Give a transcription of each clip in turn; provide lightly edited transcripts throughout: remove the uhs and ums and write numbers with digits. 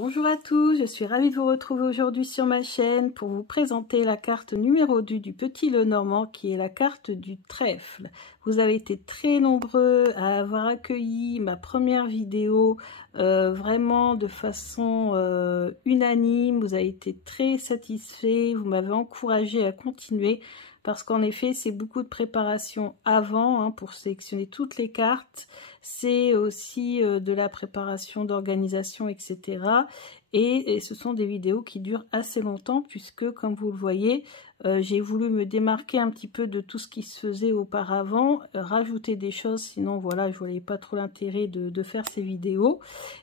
Bonjour à tous, je suis ravie de vous retrouver aujourd'hui sur ma chaîne pour vous présenter la carte numéro 2 du Petit Lenormand qui est la carte du trèfle. Vous avez été très nombreux à avoir accueilli ma première vidéo vraiment de façon unanime. Vous avez été très satisfaits, vous m'avez encouragé à continuer parce qu'en effet c'est beaucoup de préparation avant pour sélectionner toutes les cartes. C'est aussi de la préparation d'organisation, etc. Et ce sont des vidéos qui durent assez longtemps puisque, comme vous le voyez, j'ai voulu me démarquer un petit peu de tout ce qui se faisait auparavant, rajouter des choses, sinon voilà, je ne voyais pas trop l'intérêt de faire ces vidéos.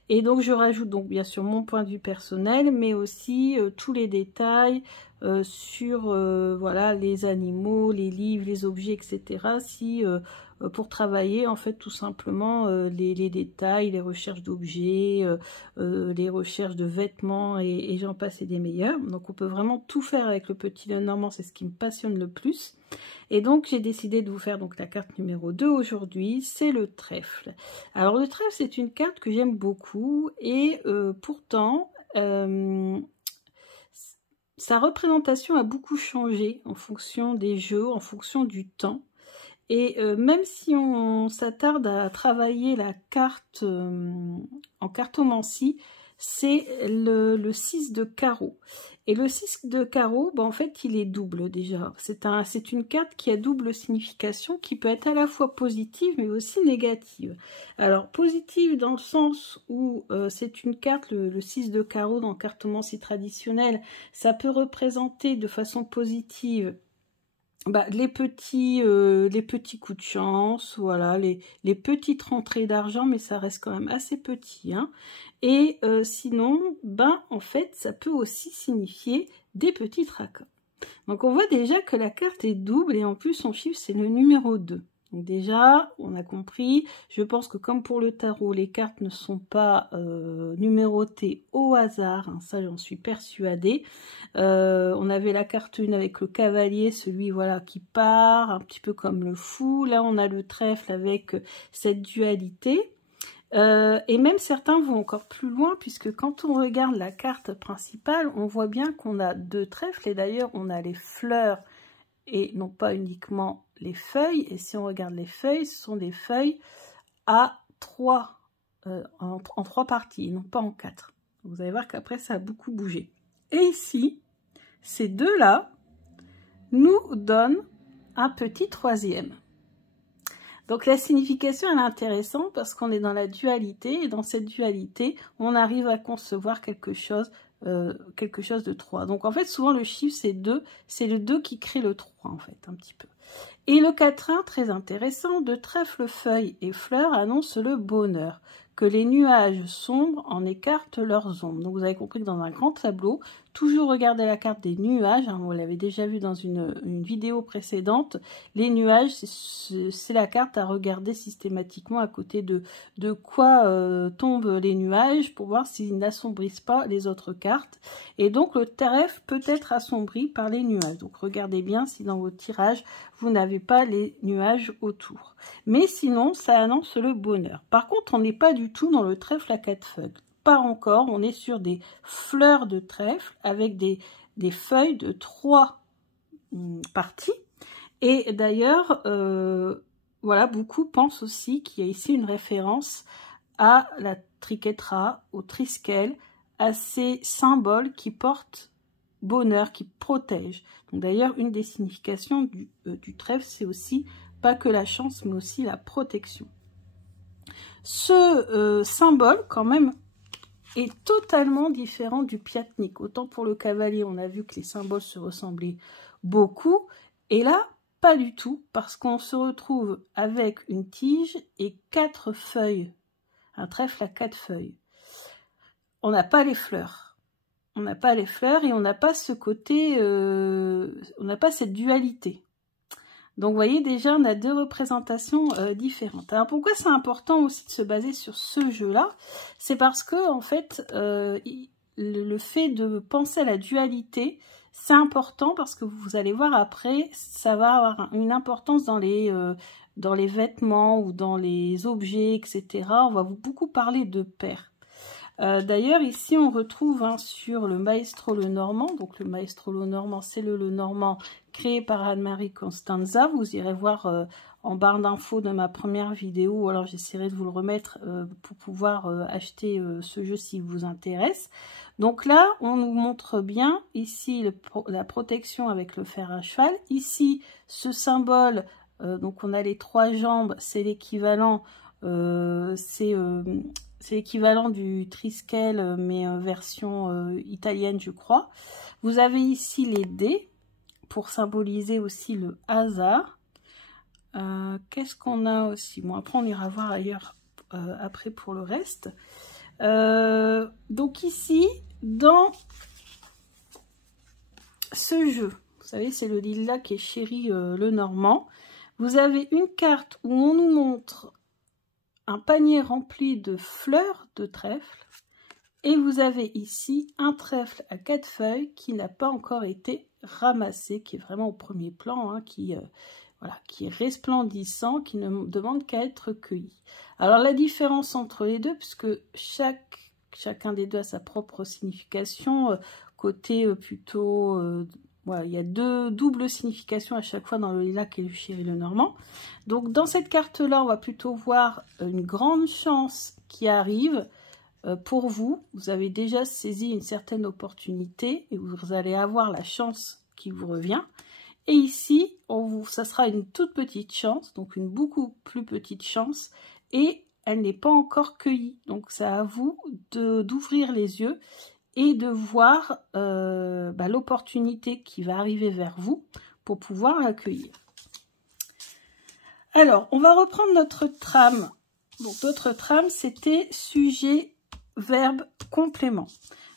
Et donc je rajoute donc bien sûr mon point de vue personnel, mais aussi tous les détails sur voilà, les animaux, les livres, les objets, etc. Si pour travailler en fait tout simplement les détails, les recherches d'objets, les recherches de vêtements et j'en passe et des meilleurs. Donc on peut vraiment tout faire avec le Petit Lenormand, c'est ce qui me passionne le plus. Et donc j'ai décidé de vous faire donc la carte numéro 2 aujourd'hui, c'est le trèfle. Alors le trèfle c'est une carte que j'aime beaucoup et pourtant sa représentation a beaucoup changé en fonction des jeux, en fonction du temps. Et même si on s'attarde à travailler la carte en cartomancie, c'est le 6 de carreau. Et le 6 de carreau, en fait, il est double déjà. C'est une carte qui a double signification, qui peut être à la fois positive, mais aussi négative. Alors, positive dans le sens où c'est une carte, le 6 de carreau dans cartomancie traditionnelle, ça peut représenter de façon positive les petits coups de chance, voilà, les petites rentrées d'argent, mais ça reste quand même assez petit, Et sinon, en fait, ça peut aussi signifier des petits tracas. Donc on voit déjà que la carte est double et en plus son chiffre c'est le numéro 2. Donc déjà, on a compris, je pense que comme pour le tarot, les cartes ne sont pas numérotées au hasard, ça j'en suis persuadée. On avait la carte 1 avec le cavalier, celui voilà qui part, un petit peu comme le fou. Là on a le trèfle avec cette dualité. Et même certains vont encore plus loin puisque quand on regarde la carte principale, on voit bien qu'on a 2 trèfles et d'ailleurs on a les fleurs et non pas uniquement les feuilles. Et si on regarde les feuilles, ce sont des feuilles à 3, en 3 parties, non pas en 4. Vous allez voir qu'après ça a beaucoup bougé. Et ici, ces deux-là nous donnent un petit troisième. Donc la signification elle est intéressante parce qu'on est dans la dualité et dans cette dualité, on arrive à concevoir quelque chose de 3. Donc en fait, souvent le chiffre c'est 2, c'est le 2 qui crée le 3 en fait, un petit peu. Et le 4-1, très intéressant, de trèfle, feuilles et fleurs annonce le bonheur, que les nuages sombres en écartent leurs ombres. Donc vous avez compris que dans un grand tableau, toujours regarder la carte des nuages, vous l'avez déjà vu dans une vidéo précédente, les nuages, c'est la carte à regarder systématiquement à côté de quoi tombent les nuages pour voir s'ils n'assombrissent pas les autres cartes. Et donc le trèfle peut être assombri par les nuages. Donc regardez bien si dans votre tirage, vous n'avez pas les nuages autour. Mais sinon, ça annonce le bonheur. Par contre, on n'est pas du tout dans le trèfle à 4 feuilles. Pas encore, on est sur des fleurs de trèfle avec des feuilles de 3 parties. Et d'ailleurs, voilà, beaucoup pensent aussi qu'il y a ici une référence à la triquetra, au triskel, à ces symboles qui portent bonheur, qui protègent. Donc d'ailleurs, une des significations du trèfle, c'est aussi pas que la chance, mais aussi la protection. Ce symbole, quand même, est totalement différent du piatnik. Autant pour le cavalier, on a vu que les symboles se ressemblaient beaucoup, et là, pas du tout, parce qu'on se retrouve avec une tige et 4 feuilles. Un trèfle à 4 feuilles. On n'a pas les fleurs. On n'a pas les fleurs et on n'a pas ce côté, on n'a pas cette dualité. Donc vous voyez déjà on a 2 représentations différentes. Alors pourquoi c'est important aussi de se baser sur ce jeu-là? C'est parce que en fait le fait de penser à la dualité, c'est important parce que vous allez voir après, ça va avoir une importance dans les vêtements ou dans les objets, etc. On va beaucoup parler de paires. D'ailleurs, ici, on retrouve hein, sur le Maestro Lenormand. Donc, le Maestro Lenormand, c'est le Lenormand créé par Anne-Marie Costanza. Vous irez voir en barre d'infos de ma première vidéo. Ou alors, j'essaierai de vous le remettre pour pouvoir acheter ce jeu s'il vous intéresse. Donc là, on nous montre bien ici la protection avec le fer à cheval. Ici, ce symbole, donc on a les 3 jambes, c'est l'équivalent... c'est l'équivalent du Triskel, mais version italienne, je crois. Vous avez ici les dés, pour symboliser aussi le hasard. Qu'est-ce qu'on a aussi? Bon, après, on ira voir ailleurs après pour le reste. Donc ici, dans ce jeu, vous savez, c'est le lilas qui est chéri Lenormand. Vous avez une carte où on nous montre un panier rempli de fleurs de trèfle et vous avez ici un trèfle à 4 feuilles qui n'a pas encore été ramassé, qui est vraiment au premier plan, hein, voilà, qui est resplendissant, qui ne demande qu'à être cueilli. Alors la différence entre les deux, puisque chacun des deux a sa propre signification, côté plutôt... voilà, il y a 2 doubles significations à chaque fois dans le lilas et le chéri Lenormand. Donc dans cette carte-là, on va plutôt voir une grande chance qui arrive pour vous. Vous avez déjà saisi une certaine opportunité et vous allez avoir la chance qui vous revient. Et ici, ça sera une toute petite chance, donc une beaucoup plus petite chance, et elle n'est pas encore cueillie. Donc c'est à vous d'ouvrir les yeux et de voir l'opportunité qui va arriver vers vous pour pouvoir l'accueillir. Alors, on va reprendre notre trame. Donc, notre trame, c'était sujet, verbe, complément.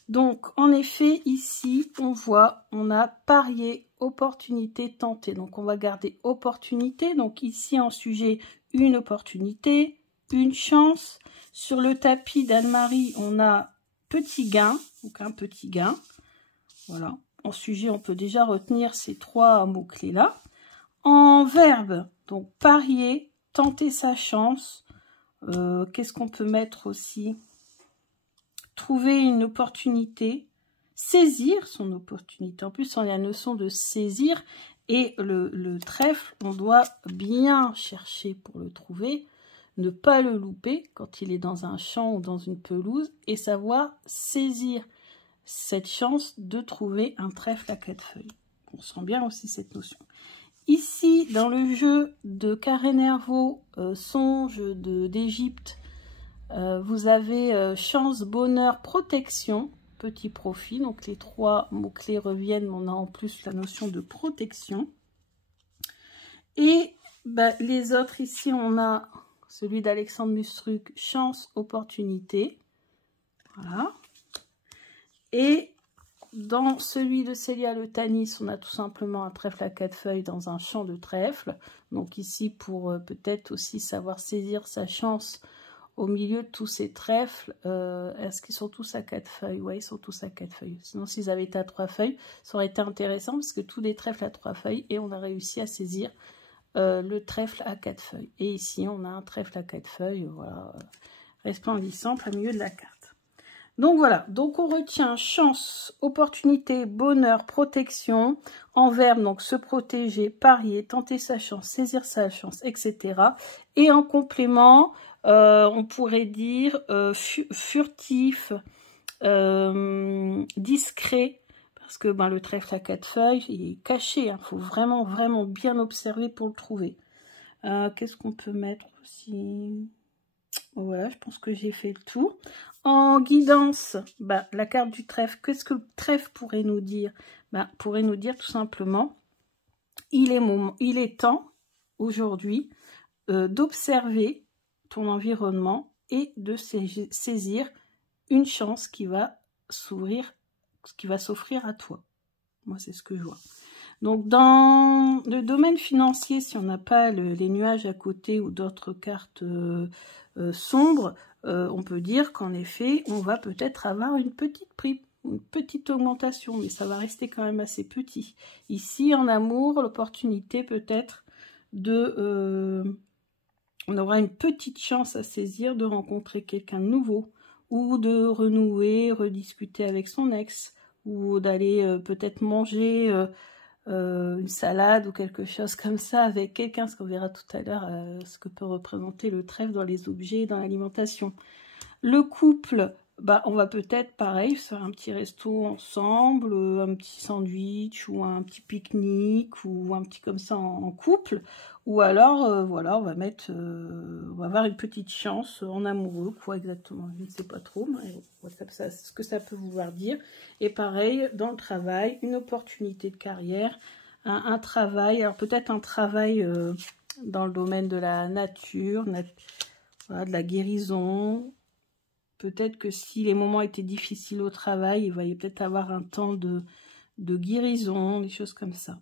Donc, en effet, ici, on a parier, opportunité, tenter. Donc, on va garder opportunité. Donc, ici, en sujet, une opportunité, une chance. Sur le tapis d'Anne-Marie, on a petit gain, donc un petit gain. Voilà. En sujet, on peut déjà retenir ces 3 mots-clés-là. En verbe, donc parier, tenter sa chance. Qu'est-ce qu'on peut mettre aussi? Trouver une opportunité, saisir son opportunité. En plus, on a la notion de saisir et le trèfle, on doit bien chercher pour le trouver. Ne pas le louper quand il est dans un champ ou dans une pelouse et savoir saisir cette chance de trouver un trèfle à 4 feuilles. On sent bien aussi cette notion. Ici, dans le jeu de Carré Nervaux, Songe d'Égypte, vous avez chance, bonheur, protection, petit profit. Donc les 3 mots-clés reviennent, mais on a en plus la notion de protection. Et les autres, ici, on a... celui d'Alexandre Mustruc, chance, opportunité. Voilà. Et dans celui de Célia Le Tanis, on a tout simplement un trèfle à 4 feuilles dans un champ de trèfle. Donc ici, pour peut-être aussi savoir saisir sa chance au milieu de tous ces trèfles. Est-ce qu'ils sont tous à 4 feuilles? Oui, ils sont tous à 4 feuilles. Sinon, s'ils avaient été à 3 feuilles, ça aurait été intéressant parce que tous les trèfles à 3 feuilles et on a réussi à saisir le trèfle à 4 feuilles. Et ici, on a un trèfle à 4 feuilles, voilà, resplendissant au milieu de la carte. Donc voilà, donc on retient chance, opportunité, bonheur, protection. En verbe, donc se protéger, parier, tenter sa chance, saisir sa chance, etc. Et en complément, on pourrait dire furtif, discret. Parce que le trèfle à 4 feuilles, il est caché. Il faut vraiment, vraiment bien observer pour le trouver. Qu'est-ce qu'on peut mettre aussi? Voilà, je pense que j'ai fait le tour. En guidance, la carte du trèfle, qu'est-ce que le trèfle pourrait nous dire? Pourrait nous dire tout simplement, il est temps, aujourd'hui, d'observer ton environnement et de saisir une chance qui va s'offrir à toi. Moi, c'est ce que je vois. Donc, dans le domaine financier, si on n'a pas les nuages à côté ou d'autres cartes sombres, on peut dire qu'en effet, on va peut-être avoir une petite prime, une petite augmentation, mais ça va rester quand même assez petit. Ici, en amour, l'opportunité peut-être on aura une petite chance à saisir de rencontrer quelqu'un de nouveau ou de renouer, rediscuter avec son ex, ou d'aller peut-être manger une salade ou quelque chose comme ça avec quelqu'un, parce qu'on verra tout à l'heure ce que peut représenter le trèfle dans les objets et dans l'alimentation. Le couple, bah, on va peut-être, pareil, faire un petit resto ensemble, un petit sandwich ou un petit pique-nique ou un petit comme ça en couple. Ou alors, voilà, on va avoir une petite chance en amoureux, quoi exactement, je ne sais pas trop, mais c'est ce que ça peut vouloir dire. Et pareil, dans le travail, une opportunité de carrière, un travail, alors peut-être un travail dans le domaine de la nature, voilà, de la guérison. Peut-être que si les moments étaient difficiles au travail, il va y peut-être avoir un temps de guérison, des choses comme ça.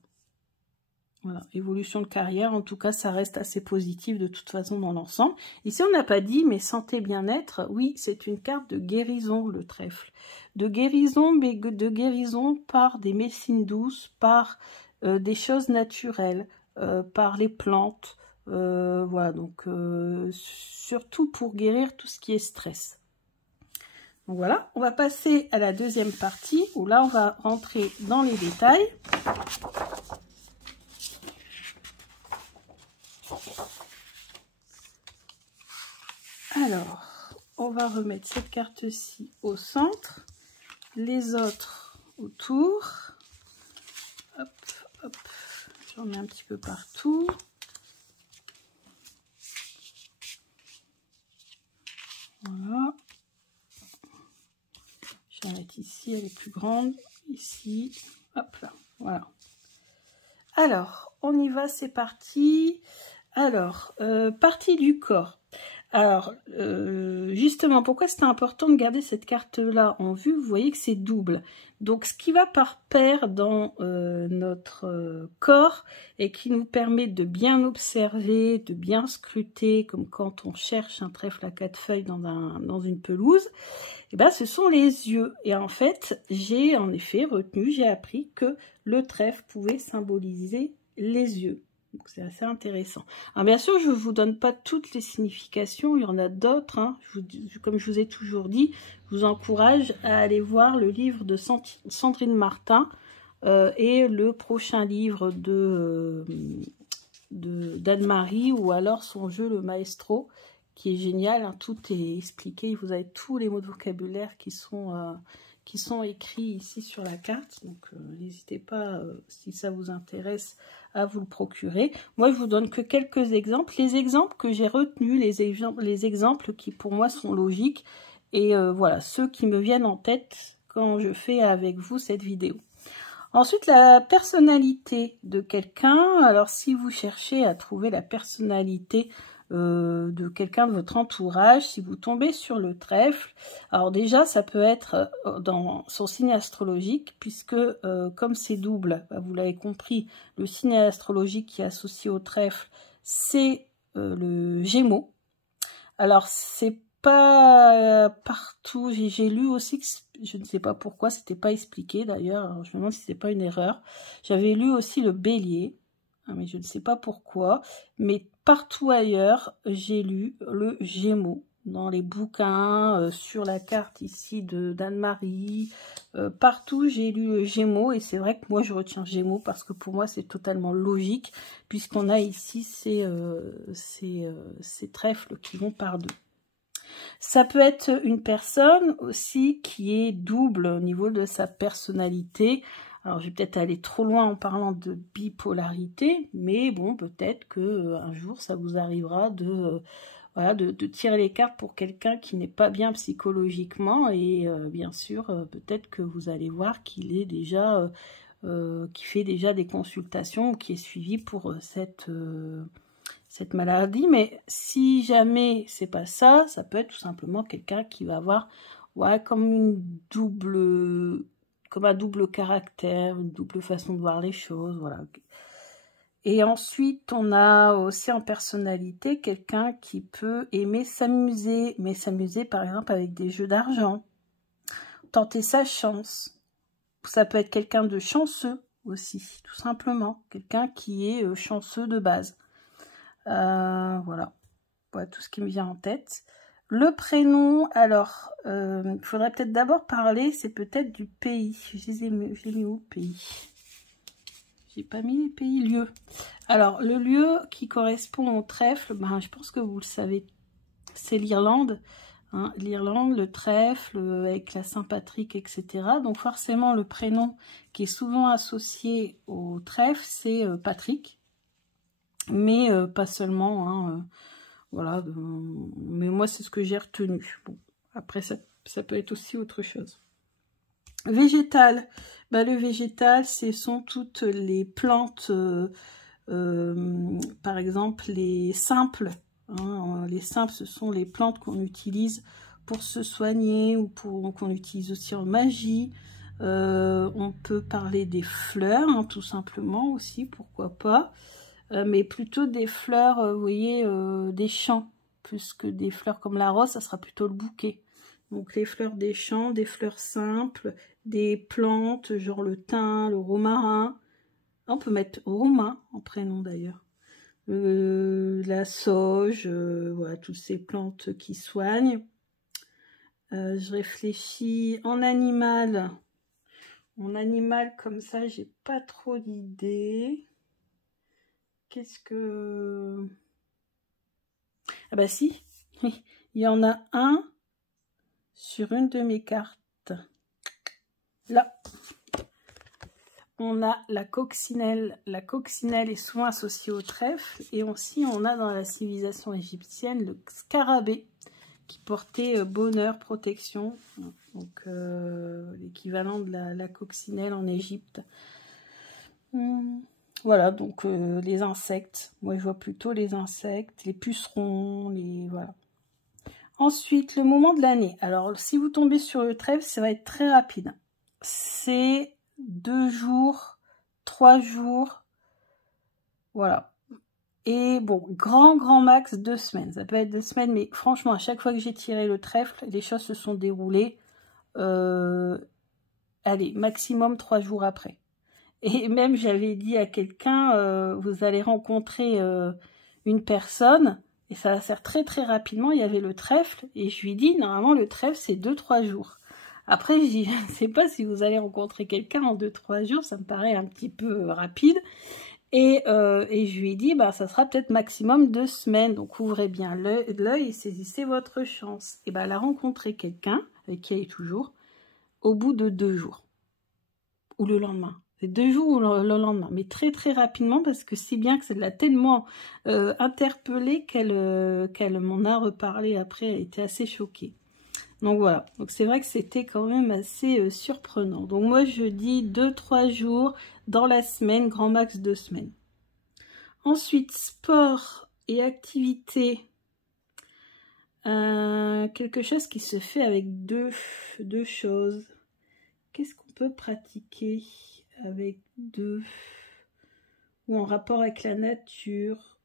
Voilà, évolution de carrière, en tout cas, ça reste assez positif de toute façon dans l'ensemble. Ici, on n'a pas dit, mais santé, bien-être, oui, c'est une carte de guérison, le trèfle. De guérison, mais de guérison par des médecines douces, par des choses naturelles, par les plantes. Voilà, donc surtout pour guérir tout ce qui est stress. Donc voilà, on va passer à la deuxième partie où là on va rentrer dans les détails. Alors, on va remettre cette carte-ci au centre, les autres autour. Hop, hop, j'en mets un petit peu partout. Voilà. Je vais la mettre ici, elle est plus grande. Ici, hop là, voilà. Alors, on y va, c'est parti. Alors, partie du corps. Alors, justement, pourquoi c'est important de garder cette carte-là en vue? Vous voyez que c'est double. Donc, ce qui va par paire dans notre corps et qui nous permet de bien observer, de bien scruter, comme quand on cherche un trèfle à 4 feuilles dans une pelouse, et ben, ce sont les yeux. Et en fait, j'ai en effet retenu, j'ai appris que le trèfle pouvait symboliser les yeux. C'est assez intéressant. Alors bien sûr, je ne vous donne pas toutes les significations, il y en a d'autres. Hein. Comme je vous ai toujours dit, je vous encourage à aller voir le livre de Sandrine Martin et le prochain livre d'Anne-Marie ou alors son jeu Le Maestro, qui est génial. Hein. Tout est expliqué, vous avez tous les mots de vocabulaire qui sont écrits ici sur la carte. Donc n'hésitez pas, si ça vous intéresse, à vous le procurer. Moi, je vous donne que quelques exemples. Les exemples que j'ai retenus, les exemples qui pour moi sont logiques. Et voilà, ceux qui me viennent en tête quand je fais avec vous cette vidéo. Ensuite, la personnalité de quelqu'un. Alors, si vous cherchez à trouver la personnalité de quelqu'un de votre entourage, si vous tombez sur le trèfle, alors déjà ça peut être dans son signe astrologique, puisque comme c'est double, bah, vous l'avez compris, le signe astrologique qui est associé au trèfle, c'est le Gémeaux. Alors c'est pas partout, j'ai lu aussi que je ne sais pas pourquoi, c'était pas expliqué d'ailleurs, je me demande si c'était pas une erreur. J'avais lu aussi le Bélier, mais je ne sais pas pourquoi, mais partout ailleurs, j'ai lu le Gémeaux, dans les bouquins, sur la carte ici d'Anne-Marie, partout j'ai lu le Gémeaux, et c'est vrai que moi je retiens Gémeaux parce que pour moi c'est totalement logique, puisqu'on a ici ces trèfles qui vont par deux. Ça peut être une personne aussi qui est double au niveau de sa personnalité. Alors, je vais peut-être aller trop loin en parlant de bipolarité, mais bon, peut-être qu'un jour, ça vous arrivera voilà, de tirer les cartes pour quelqu'un qui n'est pas bien psychologiquement. Et bien sûr, peut-être que vous allez voir qu'il est déjà, qui fait déjà des consultations ou qui est suivi pour cette maladie. Mais si jamais c'est pas ça, ça peut être tout simplement quelqu'un qui va avoir, ouais, comme un double caractère, une double façon de voir les choses, voilà. Et ensuite, on a aussi en personnalité quelqu'un qui peut aimer s'amuser, mais s'amuser par exemple avec des jeux d'argent, tenter sa chance. Ça peut être quelqu'un de chanceux aussi, tout simplement, quelqu'un qui est chanceux de base. Voilà, tout ce qui me vient en tête. Le prénom, alors, il faudrait peut-être d'abord parler, c'est peut-être du pays. J'ai mis où, pays? J'ai pas mis les pays, lieux. Alors, le lieu qui correspond au trèfle, ben, je pense que vous le savez, c'est l'Irlande. Hein, l'Irlande, le trèfle, avec la Saint-Patrick, etc. Donc forcément, le prénom qui est souvent associé au trèfle, c'est Patrick. Mais pas seulement, hein, voilà. Mais moi, c'est ce que j'ai retenu. Bon, après, ça peut être aussi autre chose. Végétal. Bah, le végétal, ce sont toutes les plantes, par exemple, les simples. Hein, les simples, ce sont les plantes qu'on utilise pour se soigner ou qu'on utilise aussi en magie. On peut parler des fleurs, hein, tout simplement aussi, pourquoi pas. Mais plutôt des fleurs, vous voyez, des champs, plus que des fleurs comme la rose, ça sera plutôt le bouquet. Donc les fleurs des champs, des fleurs simples, des plantes, genre le thym, le romarin. On peut mettre romain en prénom d'ailleurs. La sauge, voilà, toutes ces plantes qui soignent. Je réfléchis en animal. En animal comme ça, j'ai pas trop d'idées. Qu'est-ce que... Ah bah si, il y en a un sur une de mes cartes. Là, on a la coccinelle. La coccinelle est souvent associée au trèfle. Et aussi, on a dans la civilisation égyptienne le scarabée qui portait bonheur, protection. Donc, l'équivalent de la coccinelle en Égypte. Voilà, donc les insectes. Moi, je vois plutôt les insectes, les pucerons, les... Voilà. Ensuite, le moment de l'année. Alors, si vous tombez sur le trèfle, ça va être très rapide. C'est 2 jours, 3 jours. Voilà. Et bon, grand max 2 semaines. Ça peut être 2 semaines, mais franchement, à chaque fois que j'ai tiré le trèfle, les choses se sont déroulées. Allez, maximum 3 jours après. Et même, j'avais dit à quelqu'un, vous allez rencontrer une personne, et ça va se faire très rapidement. Il y avait le trèfle, et je lui dis, normalement, le trèfle, c'est 2-3 jours. Après, je dis, je ne sais pas si vous allez rencontrer quelqu'un en 2-3 jours, ça me paraît un petit peu rapide. Et je lui ai dit, bah, ça sera peut-être maximum 2 semaines, donc ouvrez bien l'œil et saisissez votre chance. Et bah, elle a rencontré quelqu'un, avec qui elle est toujours, au bout de 2 jours, ou le lendemain. C'est 2 jours ou le lendemain, mais très rapidement, parce que si bien que ça l'a tellement interpellée qu'elle m'en a reparlé après, elle était assez choquée. Donc voilà, donc c'est vrai que c'était quand même assez surprenant. Donc moi je dis 2-3 jours dans la semaine, grand max 2 semaines. Ensuite, sport et activité. Quelque chose qui se fait avec deux choses. Qu'est-ce qu'on peut pratiquer avec deux, ou en rapport avec la nature?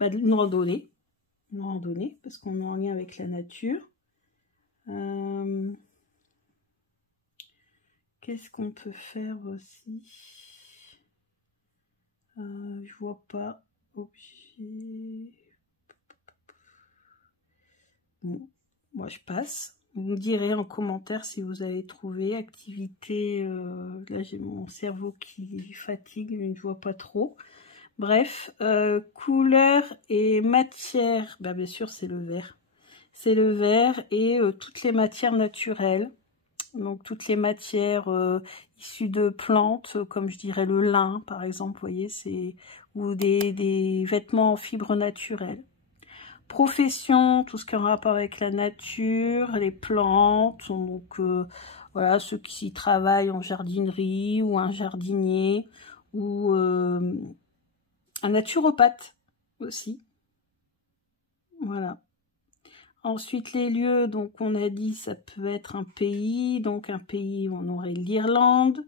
Bah, une randonnée, parce qu'on est en lien avec la nature. Qu'est-ce qu'on peut faire aussi? Je vois pas. Objet. Bon, moi je passe. Vous me direz en commentaire si vous avez trouvé activité. Là j'ai mon cerveau qui fatigue, je ne vois pas trop. Bref, couleur et matière, bah, bien sûr c'est le vert. C'est le vert et toutes les matières naturelles. Donc toutes les matières issues de plantes, comme je dirais le lin par exemple, vous voyez, c'est, ou des vêtements en fibres naturelles. Profession, tout ce qui est en rapport avec la nature, les plantes, donc voilà, ceux qui travaillent en jardinerie, ou un jardinier, ou un naturopathe aussi. Voilà. Ensuite, les lieux, donc on a dit, ça peut être un pays, donc un pays, on aurait l'Irlande,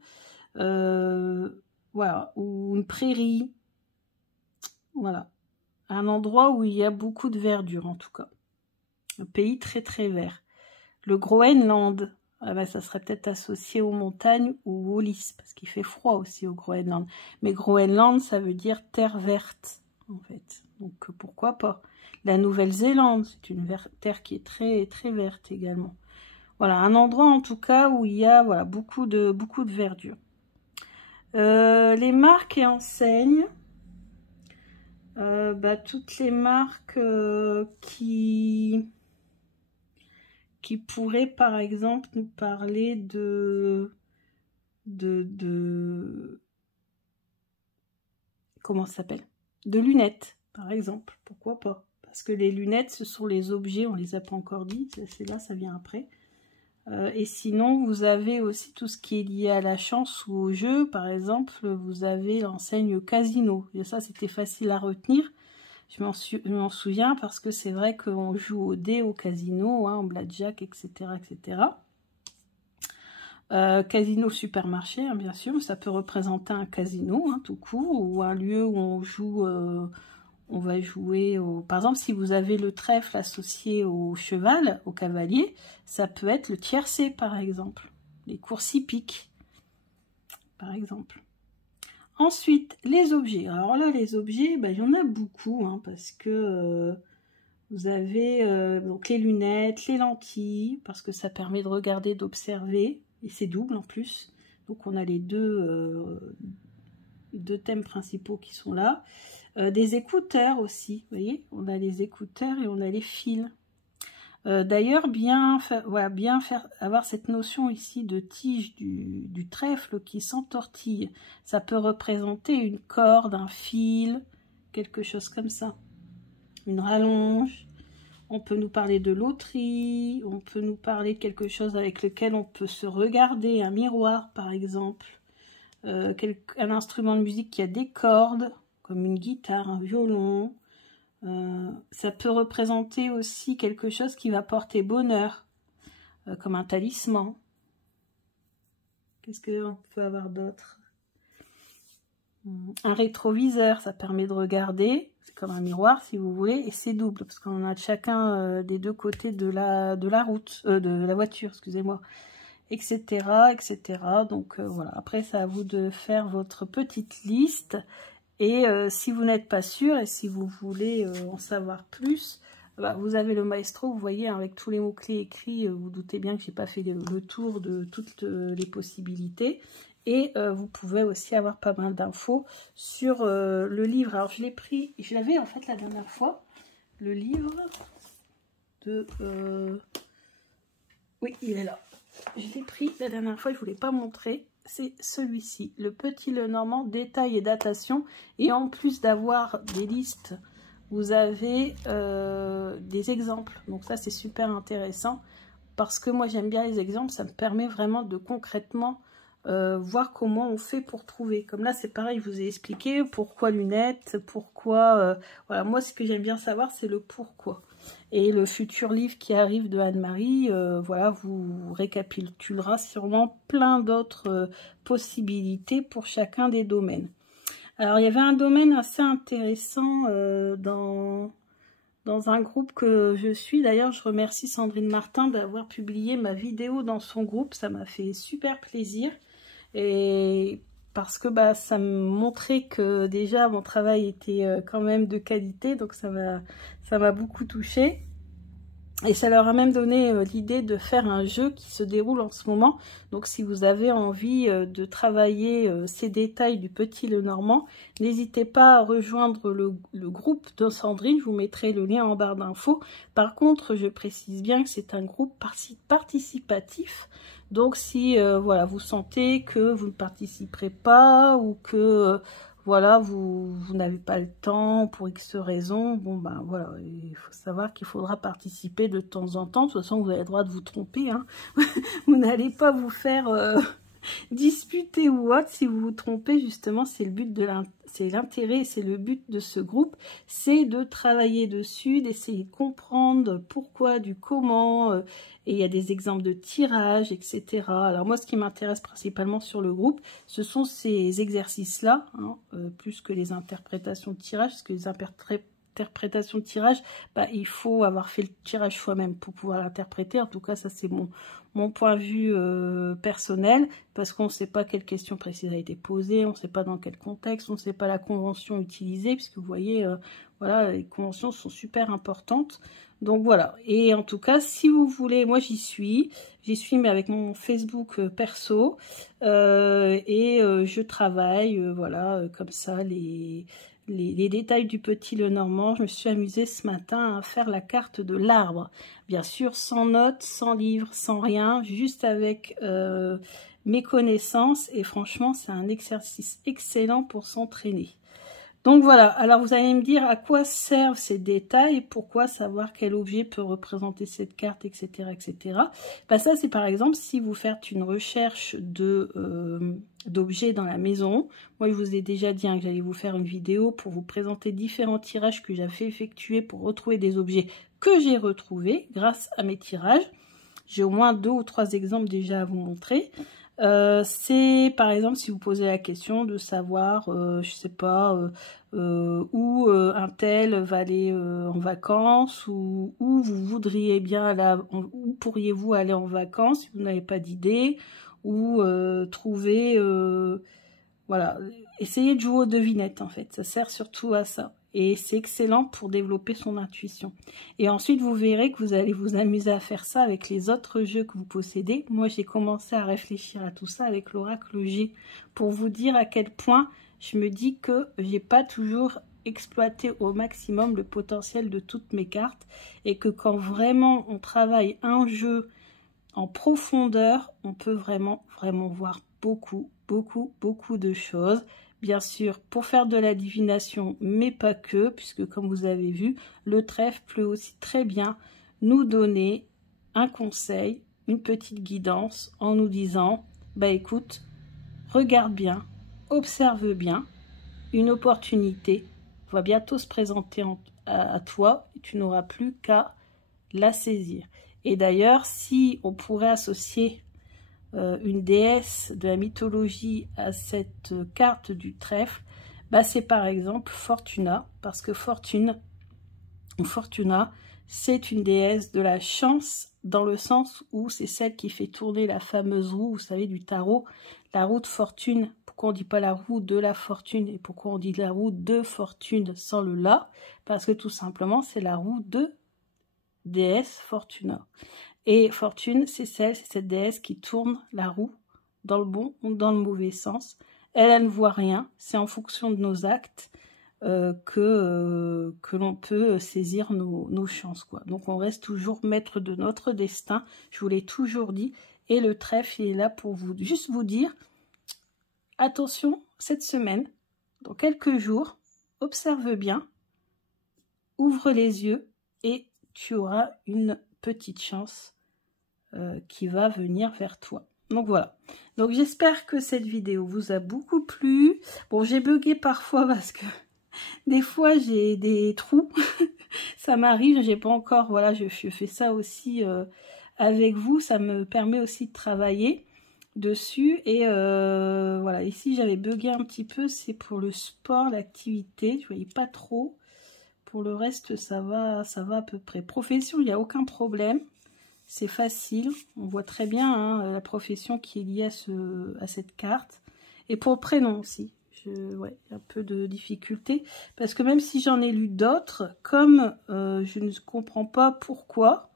voilà, ou une prairie, voilà, un endroit où il y a beaucoup de verdure en tout cas, un pays très vert. Le Groenland, ah ben, ça serait peut-être associé aux montagnes ou aux lys, parce qu'il fait froid aussi au Groenland, mais Groenland, ça veut dire terre verte, en fait, donc pourquoi pas. la Nouvelle-Zélande. C'est une terre qui est très, très verte également. Voilà, un endroit en tout cas où il y a voilà, beaucoup de verdure. Les marques et enseignes, toutes les marques qui pourraient par exemple nous parler de comment ça s'appelle? De lunettes, par exemple, pourquoi pas? Parce que les lunettes, ce sont les objets, on les a pas encore dit, c'est là, ça vient après. Et sinon, vous avez aussi tout ce qui est lié à la chance ou au jeu. Par exemple, vous avez l'enseigne Casino. Et ça, c'était facile à retenir. Je m'en souviens parce que c'est vrai qu'on joue au dé, au casino, hein, au blackjack, etc. etc. Casino supermarché, hein, bien sûr. Ça peut représenter un casino, hein, tout court, ou un lieu où on joue... on va jouer au... Par exemple, si vous avez le trèfle associé au cheval, au cavalier, ça peut être le tiercé, par exemple. Les courses hippiques, par exemple. Ensuite, les objets. Alors là, les objets, il y en a beaucoup, hein, parce que vous avez donc les lunettes, les lentilles, parce que ça permet de regarder, d'observer, et c'est double en plus. Donc on a les deux thèmes principaux qui sont là. Des écouteurs aussi, vous voyez, on a les écouteurs et on a les fils. D'ailleurs, avoir cette notion ici de tige du trèfle qui s'entortille. Ça peut représenter une corde, un fil, quelque chose comme ça. Une rallonge. On peut nous parler de loterie, on peut nous parler de quelque chose avec lequel on peut se regarder, un miroir par exemple. Un instrument de musique qui a des cordes, comme une guitare, un violon. Ça peut représenter aussi quelque chose qui va porter bonheur, comme un talisman. Qu'est-ce qu'on peut avoir d'autre? Un rétroviseur, ça permet de regarder, c'est comme un miroir si vous voulez, et c'est double, parce qu'on a chacun des deux côtés de la route, de la voiture, excusez-moi, etc., etc. Donc voilà, après c'est à vous de faire votre petite liste. Et si vous n'êtes pas sûr et si vous voulez en savoir plus, vous avez le maestro, vous voyez, hein, avec tous les mots-clés écrits, vous doutez bien que je n'ai pas fait le tour de toutes les possibilités. Et vous pouvez aussi avoir pas mal d'infos sur le livre. Alors je l'ai pris, je l'avais en fait la dernière fois, le livre de... Oui, il est là. Je l'ai pris la dernière fois, je ne vous l'ai pas montré. C'est celui-ci, le Petit Lenormand, détail et datation. Et en plus d'avoir des listes, vous avez des exemples. Donc ça, c'est super intéressant. Parce que moi, j'aime bien les exemples. Ça me permet vraiment de concrètement voir comment on fait pour trouver. Comme là, c'est pareil, je vous ai expliqué pourquoi lunettes, pourquoi... voilà, moi, ce que j'aime bien savoir, c'est le pourquoi. Et le futur livre qui arrive de Anne-Marie, voilà, vous récapitulera sûrement plein d'autres possibilités pour chacun des domaines. Alors, il y avait un domaine assez intéressant dans un groupe que je suis. D'ailleurs, je remercie Sandrine Martin d'avoir publié ma vidéo dans son groupe. Ça m'a fait super plaisir. Et parce que ça me montrait que déjà mon travail était quand même de qualité. Donc, ça m'a beaucoup touchée. Et ça leur a même donné l'idée de faire un jeu qui se déroule en ce moment. Donc si vous avez envie de travailler ces détails du Petit Lenormand, n'hésitez pas à rejoindre le groupe de Sandrine. Je vous mettrai le lien en barre d'infos. Par contre, je précise bien que c'est un groupe participatif. Donc si voilà, vous sentez que vous ne participerez pas ou que... voilà, vous n'avez pas le temps pour X raisons. Bon, voilà, il faut savoir qu'il faudra participer de temps en temps. De toute façon, vous avez le droit de vous tromper, hein. Vous n'allez pas vous faire disputer ou autre si vous vous trompez. Justement, c'est le but de l'intérêt, c'est le but de ce groupe, c'est de travailler dessus, d'essayer de comprendre pourquoi, du comment, et il y a des exemples de tirage, etc. Alors moi, ce qui m'intéresse principalement sur le groupe, ce sont ces exercices-là, hein, plus que les interprétations de tirage, parce que les interprétations l'interprétation de tirage, bah, il faut avoir fait le tirage soi-même pour pouvoir l'interpréter. En tout cas, ça c'est mon point de vue personnel, parce qu'on ne sait pas quelle question précise a été posée, on ne sait pas dans quel contexte, on ne sait pas la convention utilisée, puisque vous voyez, voilà, les conventions sont super importantes. Donc voilà, et en tout cas, si vous voulez, moi j'y suis mais avec mon Facebook perso, je travaille, voilà, comme ça, les détails du Petit Lenormand. Je me suis amusée ce matin à faire la carte de l'arbre, bien sûr sans notes, sans livre, sans rien, juste avec mes connaissances, et franchement c'est un exercice excellent pour s'entraîner. Donc voilà, alors vous allez me dire à quoi servent ces détails, pourquoi savoir quel objet peut représenter cette carte, etc. etc. Ben ça c'est par exemple si vous faites une recherche d'objets dans la maison. Moi je vous ai déjà dit que j'allais vous faire une vidéo pour vous présenter différents tirages que j'avais effectués pour retrouver des objets que j'ai retrouvés grâce à mes tirages. J'ai au moins 2 ou 3 exemples déjà à vous montrer. C'est par exemple si vous posez la question de savoir, je sais pas, où un tel va aller en vacances, ou où vous voudriez bien aller, où pourriez-vous aller en vacances si vous n'avez pas d'idée, ou trouver, voilà, essayez de jouer aux devinettes en fait, ça sert surtout à ça. Et c'est excellent pour développer son intuition. Et ensuite, vous verrez que vous allez vous amuser à faire ça avec les autres jeux que vous possédez. Moi, j'ai commencé à réfléchir à tout ça avec l'oracle G, pour vous dire à quel point je me dis que j'ai pas toujours exploité au maximum le potentiel de toutes mes cartes, et que quand vraiment on travaille un jeu en profondeur, on peut vraiment voir beaucoup de choses. Bien sûr, pour faire de la divination, mais pas que, puisque comme vous avez vu, le trèfle peut aussi très bien nous donner un conseil, une petite guidance, en nous disant, bah écoute, regarde bien, observe bien, une opportunité va bientôt se présenter à toi, et tu n'auras plus qu'à la saisir. Et d'ailleurs, si on pourrait associer une déesse de la mythologie à cette carte du trèfle, bah c'est par exemple Fortuna, parce que Fortuna, c'est une déesse de la chance, dans le sens où c'est celle qui fait tourner la fameuse roue, vous savez, du tarot, la roue de fortune. Pourquoi on ne dit pas la roue de la fortune, et pourquoi on dit la roue de fortune sans le la? Parce que tout simplement, c'est la roue de déesse Fortuna. Et Fortune, c'est cette déesse qui tourne la roue dans le bon ou dans le mauvais sens. Elle ne voit rien. C'est en fonction de nos actes que l'on peut saisir nos chances, quoi. Donc on reste toujours maître de notre destin. Je vous l'ai toujours dit. Et le trèfle, il est là pour vous, juste vous dire, attention, cette semaine, dans quelques jours, observe bien, ouvre les yeux et tu auras une petite chance qui va venir vers toi. Donc voilà. Donc j'espère que cette vidéo vous a beaucoup plu. Bon, j'ai bugué parfois parce que des fois j'ai des trous. Ça m'arrive, j'ai pas encore, voilà, je fais ça aussi avec vous. Ça me permet aussi de travailler dessus. Et voilà, ici j'avais bugué un petit peu, c'est pour le sport, l'activité. Je voyais pas trop. Pour le reste, ça va à peu près. Profession, il n'y a aucun problème. C'est facile. On voit très bien hein, la profession qui est liée à cette carte. Et pour le prénom aussi. Ouais, un peu de difficulté. Parce que même si j'en ai lu d'autres, comme je ne comprends pas pourquoi,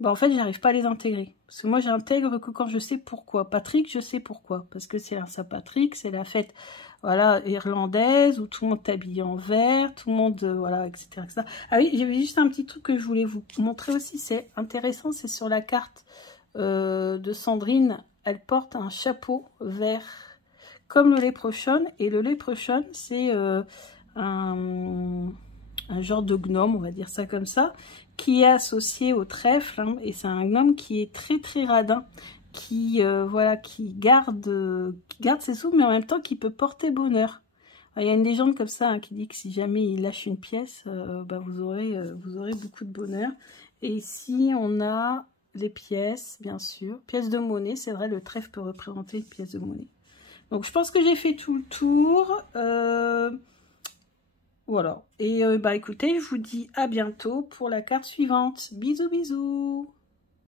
bah en fait, j'arrive pas à les intégrer. Parce que moi, j'intègre que quand je sais pourquoi. Patrick, je sais pourquoi. Parce que c'est un Saint-Patrick, c'est la fête... Voilà, irlandaise, où tout le monde est habillé en vert, tout le monde, voilà, etc., etc. Ah oui, j'avais juste un petit truc que je voulais vous montrer aussi, c'est intéressant, c'est sur la carte de Sandrine, elle porte un chapeau vert, comme le Leprechaun, et le Leprechaun, c'est un genre de gnome, on va dire ça comme ça, qui est associé au trèfle, hein, et c'est un gnome qui est très radin, qui voilà, qui garde ses sous, mais en même temps qui peut porter bonheur. Il y a une légende comme ça hein, qui dit que si jamais il lâche une pièce, bah, vous aurez beaucoup de bonheur. Et ici on a les pièces, bien sûr, pièces de monnaie. C'est vrai, le trèfle peut représenter une pièce de monnaie. Donc je pense que j'ai fait tout le tour. Voilà. Et bah écoutez, je vous dis à bientôt pour la carte suivante. Bisous, bisous.